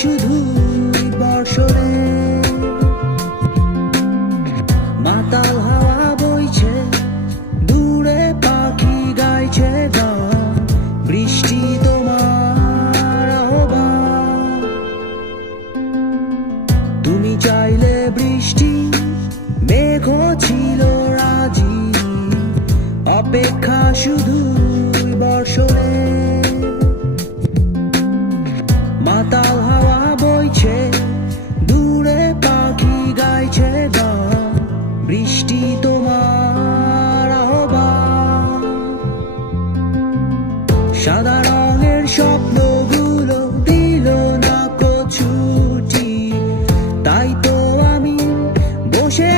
শুধুই বর্ষণে, মাতাল হাওয়া বইছে, দূরে পাখি গাইছে গান, বৃষ্টি তোমার আহ্বান। তুমি চাইলে বৃষ্টি, মেঘও ছিল রাজি, অপেক্ষা শুধুই বর্ষণে, মাতাল হাওয়া বইছে, দূরে পাখি গাইছে গান, বৃষ্টি তোমার আহ্বান। সাদা রঙের স্বপ্নগুলো দিল না কো ছুটি, তাই তো আমি বসে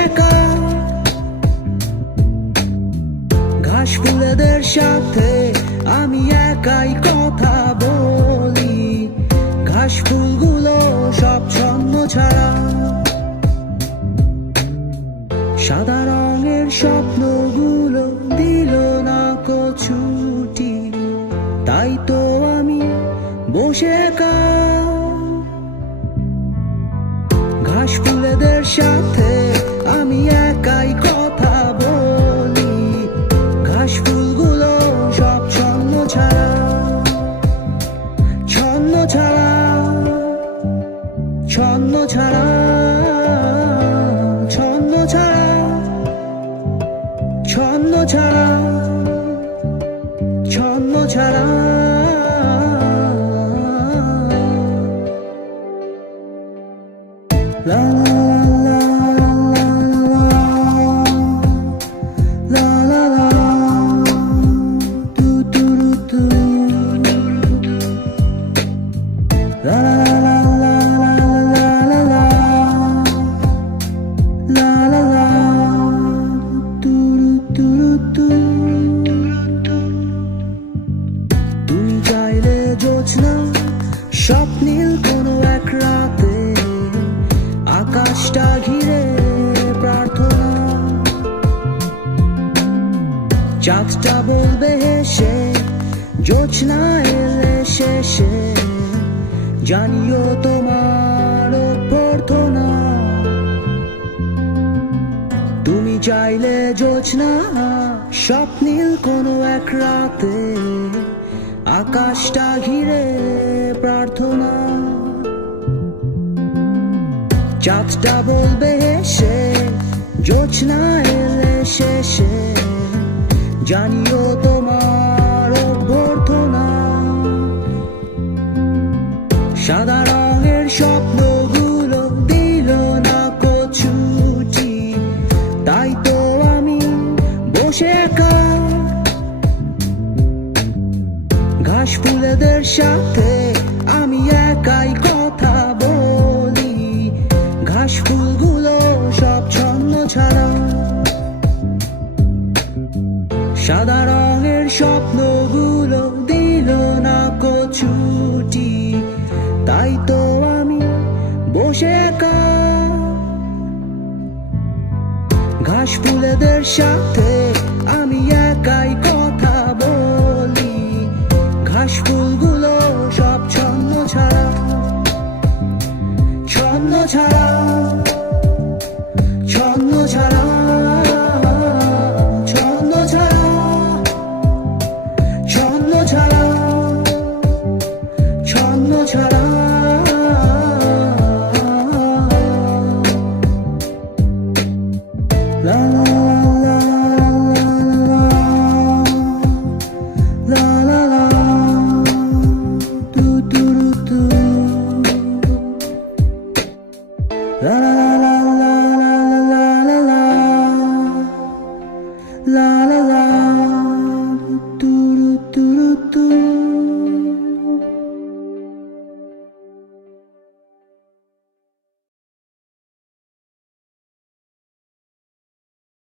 ঘাস ফুলেদের সাথে আমি একাই কথা বলি, ঘাস ফুলগুলো সব ছন্ন ছাড়া। সাদা রঙের স্বপ্নগুলো দিল না কো ছুটি, তাই তো আমি বসে ঘাস ফুলেদের সাথে আমি একাই কথা বলি, ঘাস ফুলগুলো সব ছন্ন ছাড়া, ছন্ন ছাড়া, ছন্ন ছাড়া, ছন্ন ছাড়া, ছন্ন ছাড়া, ছন্ন ছাড়া। La la la la la, do do do do, la la la la la la, la la la, do do do do। তুমি চাইলে জোছনা, স্বপ্নীল কোনো এক রাতে, আকাশটা ঘিরে প্রার্থনা, চাঁদটা বলবে হেসে, জোছনা এলে শেষে, জানিও তোমার অভ্যর্থনা। তুমি চাইলে জোছনা, স্বপ্নীল কোনো এক রাতে, আকাশটা ঘিরে প্রার্থনা, চাঁদটা বলবে হেসে, জোছনা এলে শেষে, জানিও তোমার অভ্যর্থনা। সাদা রঙের স্বপ্নগুলো দিল না কো ছুটি, তাই তো আমি বসে ঘাস ফুলেদের সাথে আমি একাই কথা বলি, ঘাস ফুলগুলো সব ছন্ন ছাড়া। সাদা রঙের স্বপ্নগুলো দিল না কো ছুটি, তাই তো আমি বসে ঘাস ফুলেদের সাথে আমি একাই কথা বলি, ঘাস ফুলগুলো সব ছন্ন ছাড়া, ছন্ন ছাড়া, ছন্ন ছাড়া, ছন্ন ছাড়া, ছন্ন ছাড়া, ছন্ন ছাড়া। La